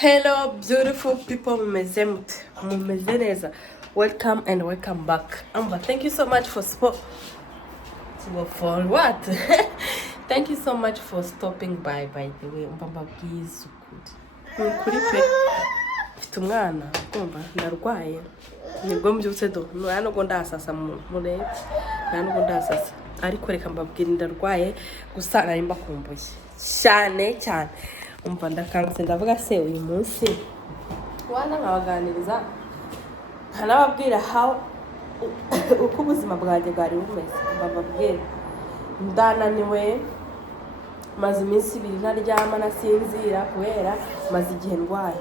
Hello, beautiful people. Mumeze neza. Welcome and welcome back. Amba, thank you so much for for what? Thank you so much for stopping by the way. Mbamba bwiza ukuri. Kuri pe. Mfite umwana, kumva ndarwaye. Nibwo mbyutse do. Nubwo ndasasa murebe. Nubwo ndasasa. Ariko reka mbabwira ndarwaye gusa nari mbakumbuye. Cyane. Umva ndakangutse ndavuga se uyu munsi wana nkabaganiriza nkanababwira uko ubuzima bwanjye bwari bumeze. Mbabwira ndananiwe, maze iminsi 2 ntaryama nasinzira kubera maze igihe ndwaye,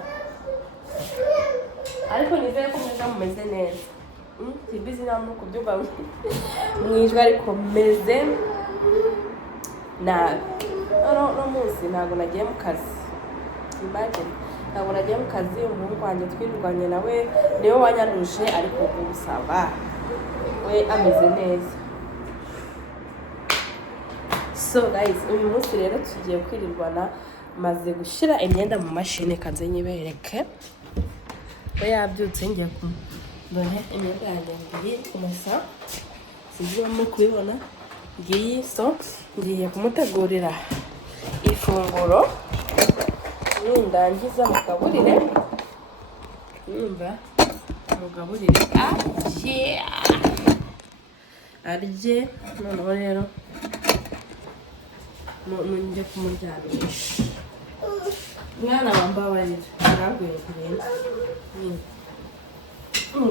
ariko nizeye ko mumeze neza. Sibizi namwe kubyumva mwijwe ariko meze nabi. No munsi ntabwo nagiye mu kazi. Imagine ntabwo nagiye mu kazi, umuhungu wanjye twirirwanye nawe niwe wanyanduje, ariko gusaba we ameze neza. So guys, uyu munsi rero tugiye kwirirwana, maze gushyira imyenda mu mashini kanze nyibereke. We yabyutse ngiye dore imyenda yanjye ngiye kumesa, sinzibamo kubibona ngiye, so ngiye kumutegurira ifunguro nindangiza mugaburire. Nimba mugaburire arye noneho rero nujye kumuryamisha. Mwana wambabarira araguye kurenda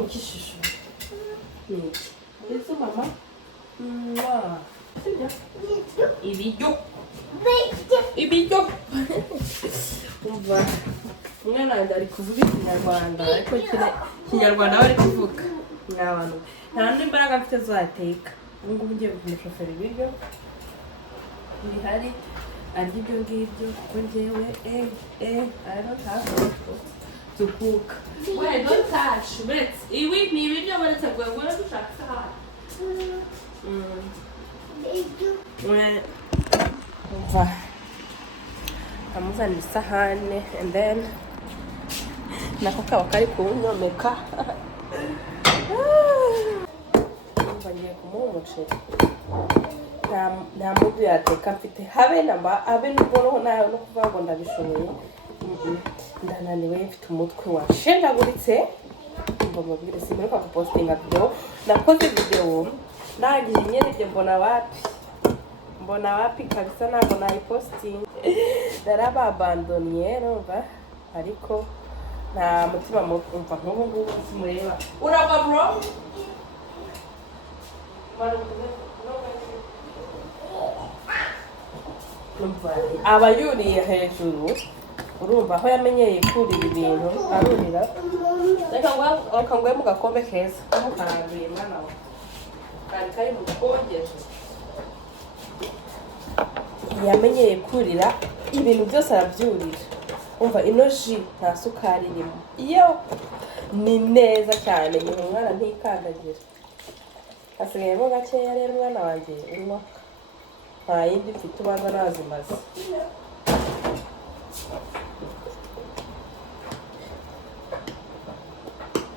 ikishusho niki ese mama ibiryo umva umwana wanjye ari kuvuga ikinyarwanda, ariko ikinyarwanda bari kuvuga n'abantu nta n'imbaraga mfite zateka. Ubu ngubu ngiye kumushofera ibiryo bihari arya ibyo ngibyo kuko njyewe I don't have to cook. Wait, don't touch. Ibi ni ibiryo baretse gwe dushaka isahani. Umva amuzanira isahane and then nako kaba kari kunyomeka. Umva ngiye kumuha umuceri. Nta mudu yateka mfite habe n'ubwo no kuvuga ngo ndabishoboye. Ndananiwe, mfite umutwe washenjaguritse. Umva mubwire simeruka kupostinga video. Nakoze video nagiye nyene mbona wapi kabisa, ntabwo nayiposting. Darababandoniye numva, ariko nta mutima umva nk'ubu ngubu simureba. Urava bro? Aba yuriye hejuru, urumva aho yamenyeye kurira ibintu arurira. Reka ngwe mu gakombe keza mukaranduye mwana wawe kari mu kongeje. Yamenyeye kurira ibintu byose arabyurira. Umva ino ji nta sukari irimo, iyo ni neza cyane, ni umwana ntikandagira. Hasigayemo gakeya rero umwana wanjye unywa, nta yindi mfite ubanza nazimaze.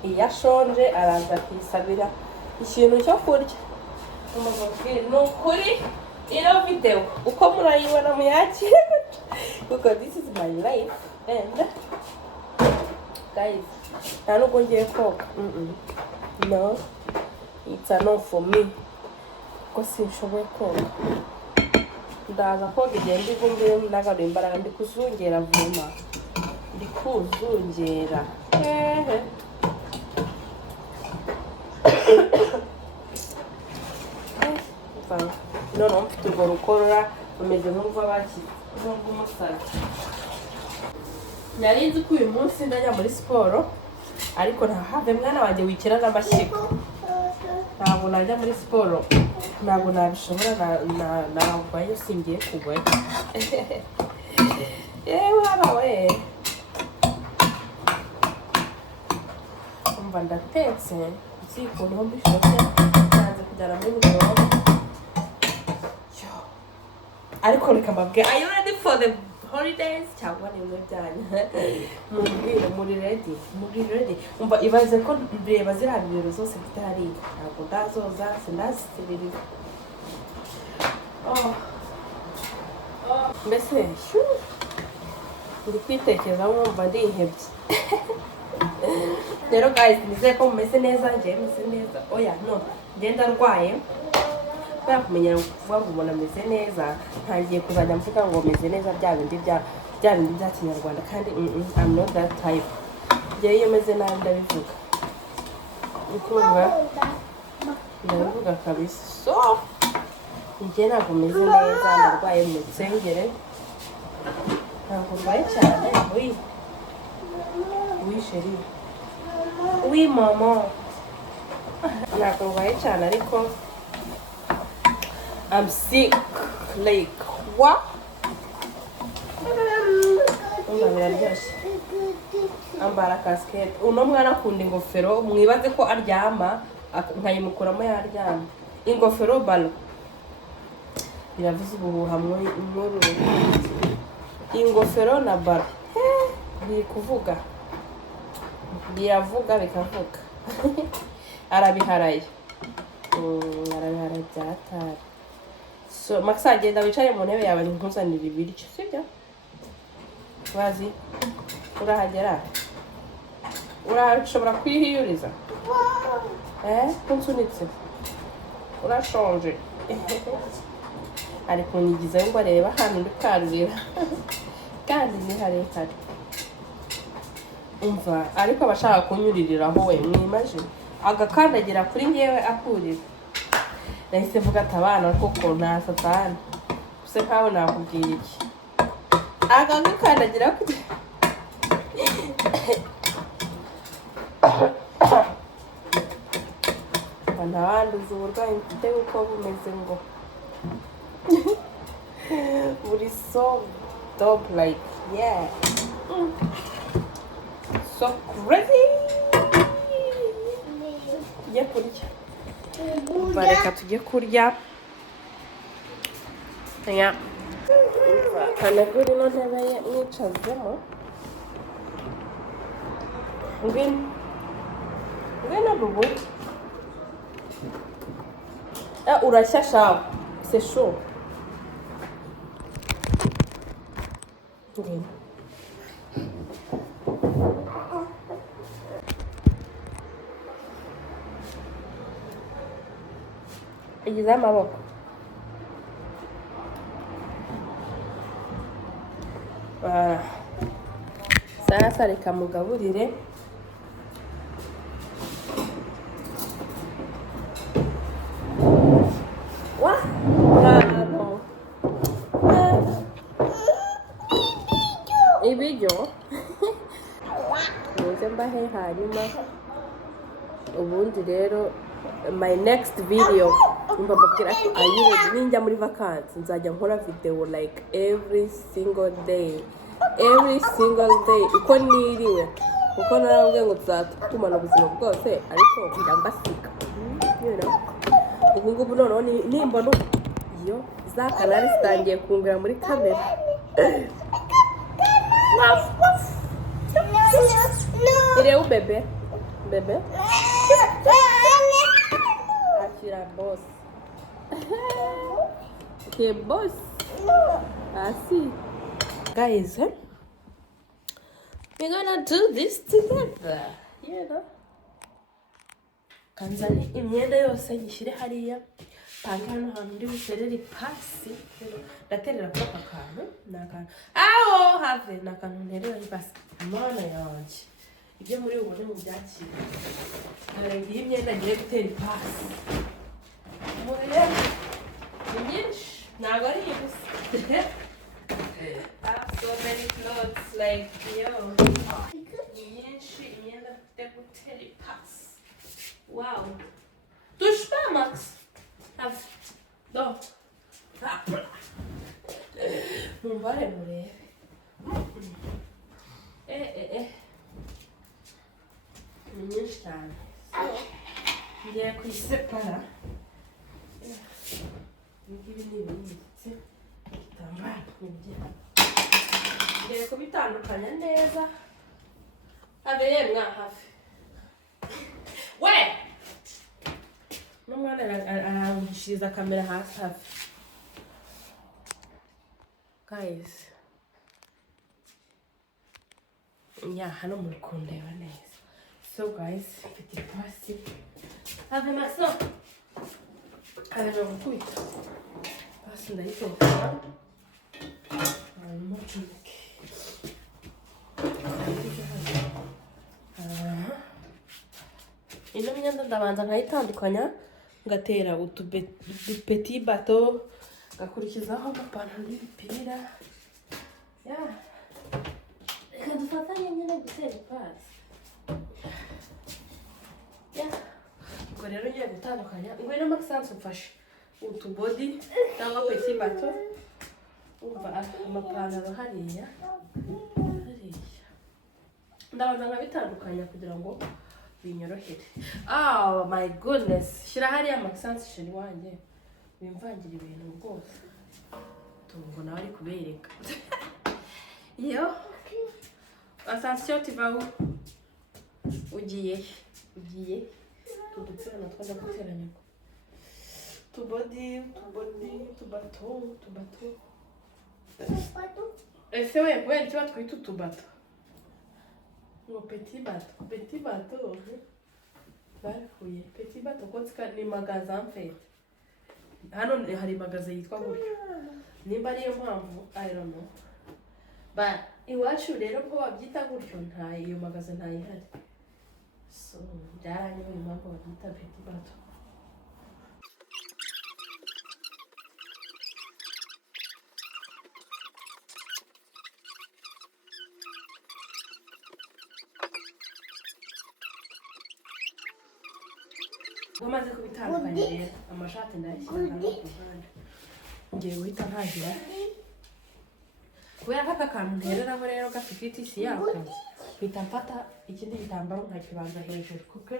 Iyo ashonje araza akisabira ikintu cyo kurya. Ni ukuri ino video uko murayibona muyakire kuko this is my life and guys nta nubwo ngiye koga. No, it's a no for me kuko sinshoboye koga. Ndaza koga igihe ndi kumwe nagaruye imbaraga, ndi kuzungera vuma, ndi kuzungera. None mfite urwo rukorora rumeze nk'uva nk'umusazi. Nari nzi ko uyu munsi ndajya muri siporo, ariko ntahave mwana wanjye wikira n'amashyiga. Ntabwo najya muri siporo, ntabwo nabishobora, nagwayo singiye kugwayo. Yewe we umva ndatetse ziko niho mbishobye, nanze kujyana muri mikoro. Ariko reka mbabwira, are you ready for the holidays cyangwa ni mu byanyu muri ready umva ibaze ko ndeba ziriya bibero zose mfite hariya ntabwo ndazoza sindazisibiriza mbese ndi kwitekereza nkumva ndihebye rero guys nizeye ko mumeze neza njyewe meze neza oya no ngenda arwaye kubera kumenyera kuvuga ngo umuntu ameze neza ntangiye kuzajya mvuga ngo meze neza bya bindi bya kinyarwanda kandi I'm not that type njyewe iyo meze nabi ndabivuga ukumva ndabivuga kabisa so njye ntabwo meze neza ndarwaye mu nsengere ntabwo ndwaye cyane oui chérie oui maman ntabwo ndwaye cyane ariko I'm sick like what biraryoshye ambara kasikete uno mwana akunda ingofero mwibaze ko aryama nkayimukuramo yaryama ingofero balo biravuze ubuhuha mw'uru ingofero na balo biri kuvuga biravuga bikavuga arabiharaye arabiharaye byatari so Max agenda wicare mu ntebe yawe nkuzanira ibiryo sibyo bazi urahagera urashobora kwihiyuriza kunsunitse urashonje ari kunyigizayo ngo areba ahantu ndi karurira kandi ni harehare umva ariko abashaka kunyuririraho we mwimaje agakandagira kuri ngewe akurira nahise mvuga ati abana koko nta satani use nkawe nakubwiye iki agakandagira kuri ntawanduza uburwayi mfite uko bumeze ngo buri so dope like yeah so crazy tujye kurya bareka tujye kurya ya kanagura ino ntebe ye mwicazemo ngwino bubu urashya shawe c'est chaud ngwino igize amaboko sasa reka mugaburire ibiryo muze mbahe hanyuma ubundi rero my next video mbabwira ko ayure ninjya muri vacancy nzajya nkora video like every single day uko niriwe uko narambwe ngo tuzatumana ubuzima bwose ariko ndambasika ubu ngubu noneho nimbona iyo za kanari zitangiye kungira muri kamera ireu bebe akira boss que boss assim guys we're gonna do this together you know kanzani imyenda yose yishyire hariya panga hano hantu ndi buserere pasi ndaterera ko akantu nakantu aho have nakantu nterera pasi mana yanjye ibyo muri ubone mu byakira ngiye imyenda ngiye gutera pasi murire nyinshi ntabwo ari gusa I have so many clothes like yo nyinshi imyenda mfite gutera pasi wow touche pas Max non mumbare murebe ni nyinshi cyane ngiye kuyisepara ngibi ni ibintu igitambaro nibyo ngiye kubitandukanya neza habe yemwa hafi we n'umwana arangishiriza kamera hasi hafi guys hano muri kundeba neza so guys mfite ipasi have maso have no gukubita pasi ndayiteka hanyuma ncumike ino myenda ndabanza nkayitandukanya ngatera udupeti bato ngakurikizaho amapantaro n'imipira reka dufatanye nyine gutera ipasi ubwo rero ngiye gutandukanya ngwino Maxence mfashe utubodi cyangwa peti bato umva amapantaro hariya ndabanza nkabitandukanya kugira ngo binyorohere. Oh my goodness, shyira hariya Maxence sheri wanjye bimvangira ibintu rwose tungo nawe ari kubereka yo attention tu vas où ugiye tudupfana twanda guteranya tubodi tubato ese we kubera icyo batwita utubato ngo petit bato bafuye petit bato ko ni magaza mfete hano hari magaza yitwa gutyo nimba ariyo mpamvu I don't know but iwacu rero ko babyita gutyo nta iyo magaza ntayihari so byaranyoye impamvu babyita petit bato. Umaze kubitandukanya rero amashati ndayashyira hano ku ruhande ngiye guhita ntagira kubera ko aka kantu ntereraho rero gafite itisi yako mpita mfata ikindi gitambaro nkakibanza hejuru kuko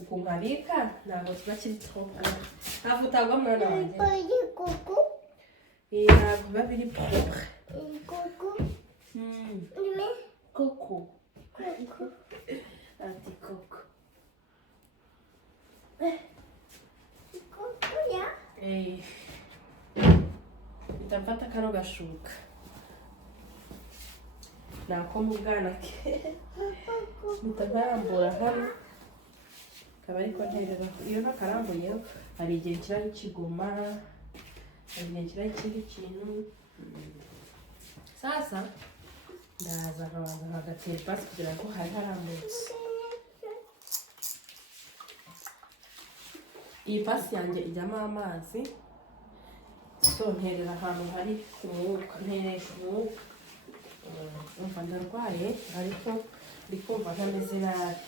uku nkabika ntabwo kiba kiri tronka ntabwo utagwa mwana wanjye ntabwo biba biri propre koko ati koko mfata kano gashuka nako mu bwana ke mutarambura hano kaba ariko ntereraho iyo nakarambuyeho hari igihe kiraho ikigoma hari igihe kiraho ikindi kintu sasa ndaza nkabanza nkagatera ipasi kugira ngo hari harambutse. Iyi pasi yanjye ijyamo amazi so nterera ahantu hari umwuka nteresha umwuka umva ndarwaye ariko ndi kumva ntameze nabi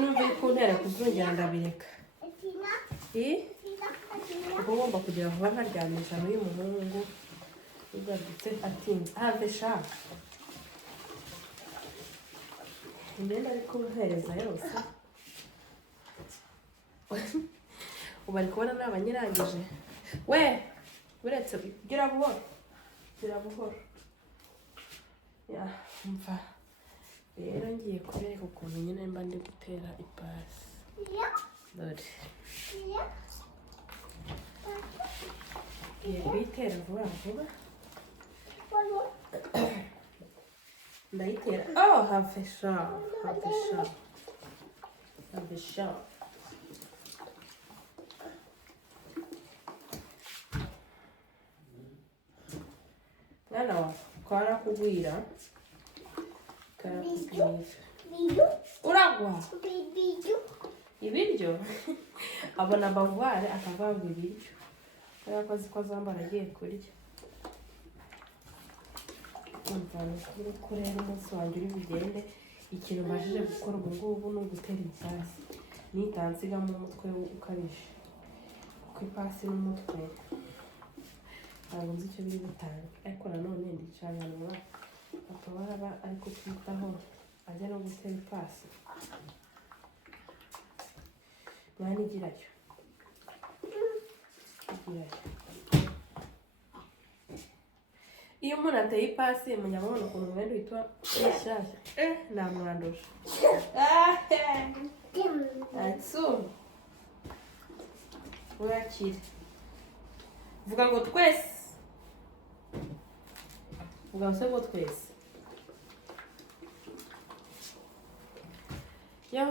numva ko ntera kuzongera ndabireka ubwo ngomba kugira vuba nkaryamisha n'uyu muhungu ugarutse atinze have shaka imyenda ari kubuhereza yose ubu ari kubona naba nyirangije we uretse gira buhoro mva rero ngiye kubereka ukuntu nyine mba ndi gutera ipasi dore ngiye kuyitera vuba ndayitera have sha mwana wa karakugwira uragwa ibiryo abona bavare akavanga ibiryo kubera ko azi ko azambara agiye kurya ko rero umunsi wanjye uri bugende ikintu mbashije gukora ubu ngubu ni ugutera ipasi nitansigamo umutwe ukabije kuko ipasi n'umutwe ntabwo nzi icyo biri butange ariko nanone ndicanganwa akaba aba ari kutwitaho ajya no gutera ipasi mwana igirayo iyo umuntu ateye ipasi munyamubona ukuntu umwenda uhita mushyashya namwandusha atsuma urakire vuga ngo twese vuga ngo twese yo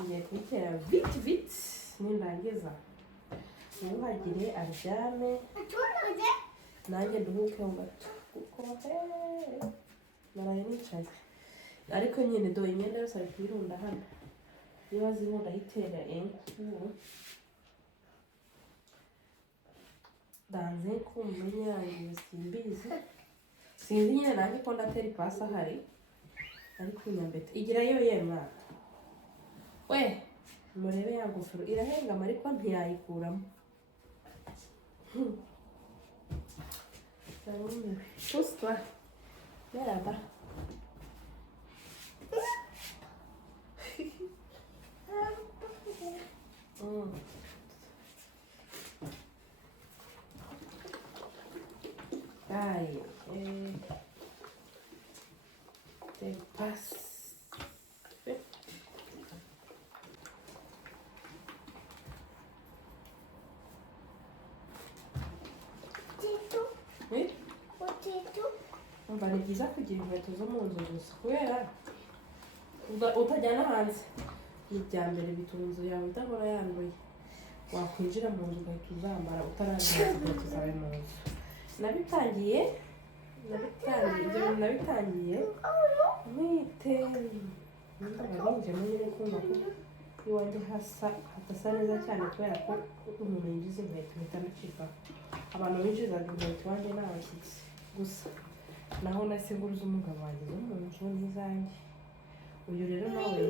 ngiye kubitera vite nindangiza ntuhagire aryame nanjye nduhuke ho gato kuko naraye nicaye ariko nyine do imyenda yose ari kuyirunda hano niba zirimo ndayitera danze kumenya ngo simbizi sinzi nyine nanjye ko ndatera ipasi ahari ariko inyambete igirayo yemwa we murebe ya ngofero irahengama ariko ntiyayikuramo Pousse-toi. Viens là-bas. Aïe. T'es passe. Oui? Umva ni byiza kugira inkweto zo mu nzu gusa kubera utajyana hanze ni ibya mbere bituma inzu yawe idahora yanduye wakwinjira mu nzu ugahita uzambara utarangiza inkweto zawe mu nzu nabitangiye mwite ninjemo nyine kumva ko iwanjye hadasa neza cyane kubera ko umuntu yinjiza inkweto mpita nacikaho abantu binjizaga inkweto iwanjye ni abashyitsi gusa naho nasimbuza umugabo wanjye zo mu nzu n'izanjye uyu rero nawe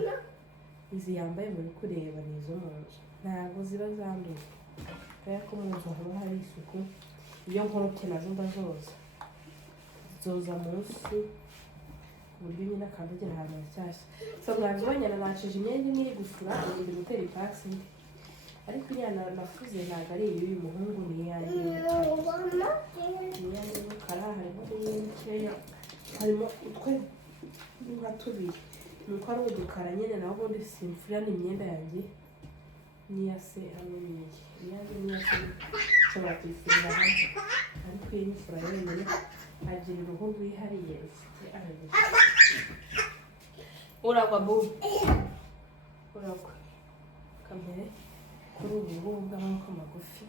izi yambaye muri kureba ni izo mu nzu ntabwo ziba zanduye kubera ko mu nzu haba hari isuku iyo nkoroke nazo ndazoza zoza munsi ku buryo nyine akandagira ahantu hashyashya so mwabibonye nacije imyenda imwe iri gufura ndi gutera ipasi ndi ariko iriya nafuze ntabwo ari iy'uyu muhungu ni iyanjye y'umukara harimo n'iy'imikeya harimo utwe nka tubiri ni uko ari udukara nyine naho ubundi simfura ni imyenda yanjye n'iya se hamwe n'iyi iyanjye n'iya se nshobora kuyifurira hamwe ariko iyi n'ifura yonyine agira uruhu rwihariye rufite arabiri uragwa bubu uragwa kamere kuri ubu ngubu bw'amaboko magufi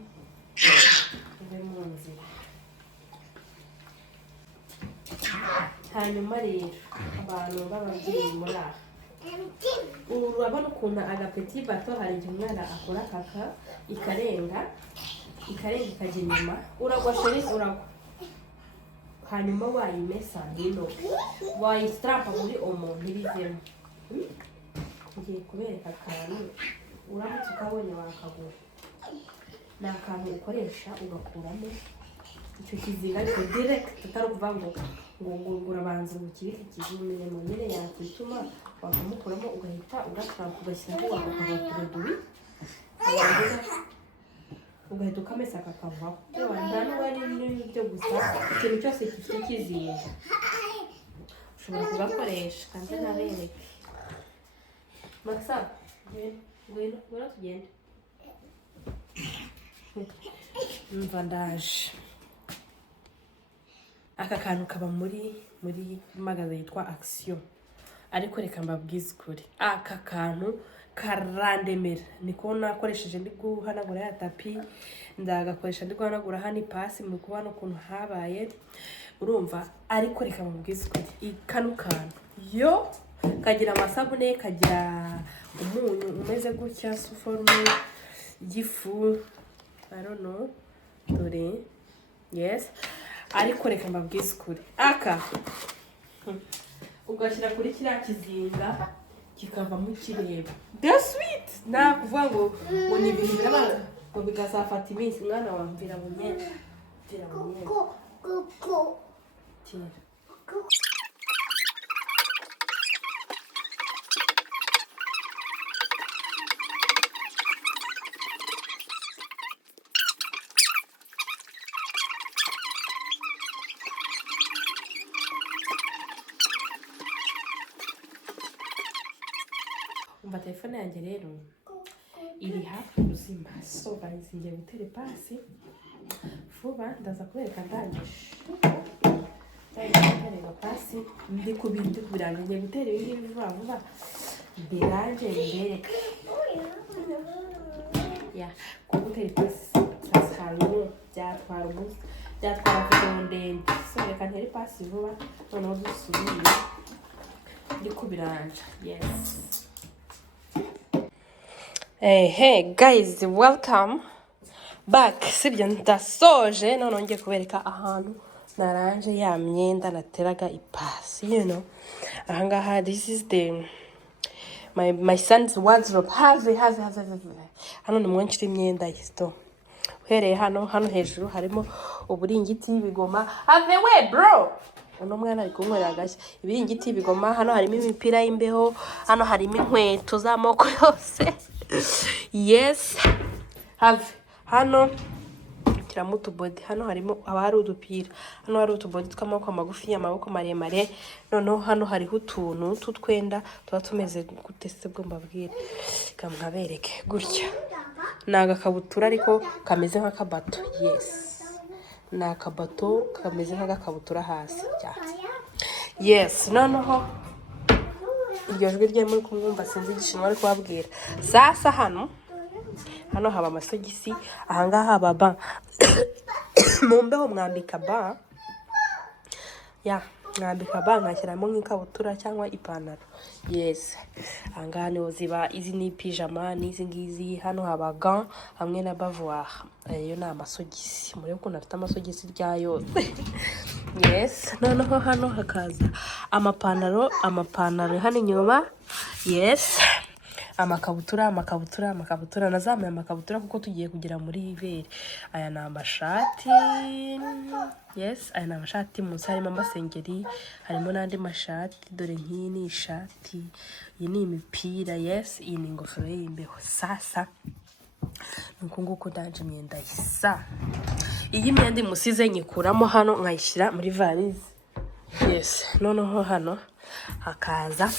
uve mu nzira hanyuma rero abantu b'ababyeyi muri aha urabona ukuntu agapeti bato hari igihe umwana akora kaka ikarenga ikajya inyuma uragwa sheri uragwa hanyuma wayimesa hino wayistrapa muri omo ntibivemo ngiye kubereka akantu uramutse ukabonye wakagura ni akantu ukoresha ugakuramo icyo kizinga ariko direct tutari ukuvuga ngo urabanza ngo ukibike ikizimiremo nyine yakwituma wakamukuramo ugahita ugatwara ugashyiraho wakakagakurudubi ugahita ukamesa kakavaho nta n'uwo ari n'ibyo gusa ikintu cyose gifite ikizinga ushobora kugakoresha kandi nabereke Maxa ngwino tugende umva ndaje aka kantu kaba muri magaze yitwa Action ariko reka mbabwize ukuri aka kantu karandemera niko nakoresheje ndi guhanagura ya tapi ndagakoresha ndi guhanagura hano ipasi mu kubana ukuntu habaye urumva ariko reka mbabwize ukuri kano kantu yo kagira amasabune kagira umunyu umeze gutya suforme gifu I don't know dore yes ariko reka mbabwize ukuri aka ugashyira kuri kiriya kizinga kikavamo kireba that's sweet nta kuvuga ngo ni ibintu birabanga ngo bigazafata iminsi mwana wamvira mu myenda tira umva telefone yanjye rero iri hafi kuzima, so guys ngiye gutera ipasi vuba, ndaza kubereka ndangije gutera pasi, ndi kubiranga, ngiye gutera ibingibi vuba biranje mbereka ya ko gutera ipasi sasalo byatwara umunsi, byatwara video ndende, so reka ntere ipasi vuba noneho dusubire ndi kubiranja. Yes. Hey guys, welcome back. Sibyo ndasoje none ngiye kubereka ahantu naranje ya myenda nateraga ipasi, you know. Ahangaha this is the my son's wardrobe. Have hano ni mwenshi imyenda yisto. Uhereye hano hejuru harimo uburingiti bigoma. Have we bro. Uno mwana ari kunywera gashya. Ibiringiti bigoma, hano harimo imipira y'imbeho, hano harimo inkweto z'amoko yose. Yes. Have hano kiramo utubodi, hano harimo abari udupira, hano hari utubodi tw'amaboko magufi, amaboko maremare, noneho hano hariho utuntu tutwenda tuba tumeze gute se bwo mbabwire, kamwabereke gutya. Naga kabutura ariko kameze nk'akabato. Yes. Na kabato kameze nk'akabutura hasi cyane. Yes, noneho iryo jwi rye muri kumwumva sinzi igishinwa ari kubabwira. Sasa hano haba amasogisi, ahangaha haba ba mu mbeho mwambika ba, ya mwambika ba nkashyiramo nk'ikabutura cyangwa ipantaro. Yes, ahangaha niho ziba, izi ni pijama n'izi ngizi, hano haba gant hamwe na bavoir. Ayo ni amasogisi, muri ukuntu afite amasogisi rya yose. Yes, noneho hano hakaza amapantaro hano inyuma. Yes, amakabutura nazamuye amakabutura kuko tugiye kugera muri iveri. Aya ni amashati. Yes, aya ni amashati, munsi harimo amasengeri, harimo n'andi mashati, dore nk'iyi ni ishati, iyi ni imipira. Yes, iyi ni ingofero y'imbeho. Sasa nuko nguko ndanje imyenda isa. Iyi myenda imusize nyikuramo hano nkayishyira muri valise. Yes, noneho hano hakaza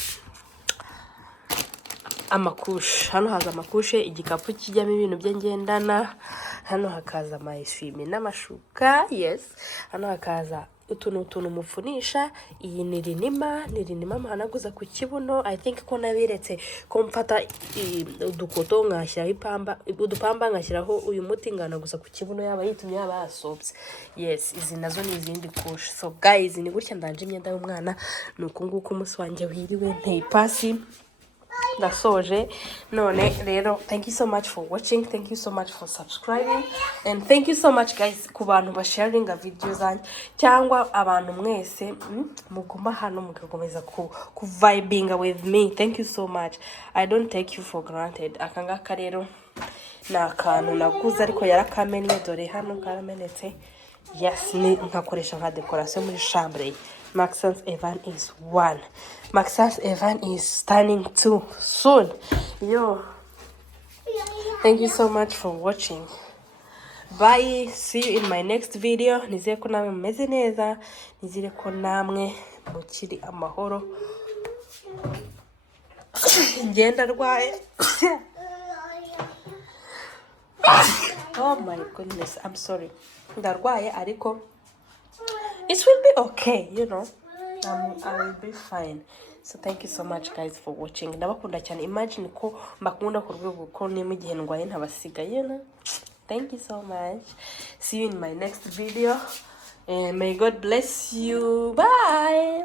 amakushe. Hano haza amakushe, igikapu kijyamo ibintu bye ngendana, hano hakaza amayeswime n'amashuka. Yes, hano hakaza utuntu mufunisha. Iyi ni rinima mahanaguza ku kibuno. I think ko nabiretse ko mfata udukoto nkashyiraho ipamba, udupamba nkashyiraho uyu muti nganaguza ku kibuno, yaba yitumye yaba yasobye. Yes, izi nazo ni izindi kushe. So guys, ni gutya ndanje imyenda y'umwana. Nuko nguko umunsi wanjye wiriwe nteye ipasi. Ndasoje none rero. Thank you so much for watching, thank you so much for subscribing, and thank you so much guys ku bantu ba sharinga videos zanjye, cyangwa abantu mwese muguma hano mugakomeza ku vibinga with me. Thank you so much, I don't take you for granted. Akangaka rero na akantu naguze ariko yarakamennye, dore hano karamenetse. Yes, ni nkakoresha nka decoration muri chambre. Maxence Evan is 1. Maxence Evan is turning 2 soon. Yo. Thank you so much for watching. Bye. See you in my next video. Nizere ko namwe mumeze neza. Nizere ko namwe mukiri amahoro. Ngenda rwaye. Oh my goodness. I'm sorry. Ndarwaye ariko it will be okay, you know. I will be fine. So thank you so much guys for watching. Ndabakunda cyane. Imagine ko mbakunda ku rwego ko ni mu gihe ndwaye ntabasiga, you know. Thank you so much. See you in my next video. And may God bless you. Bye.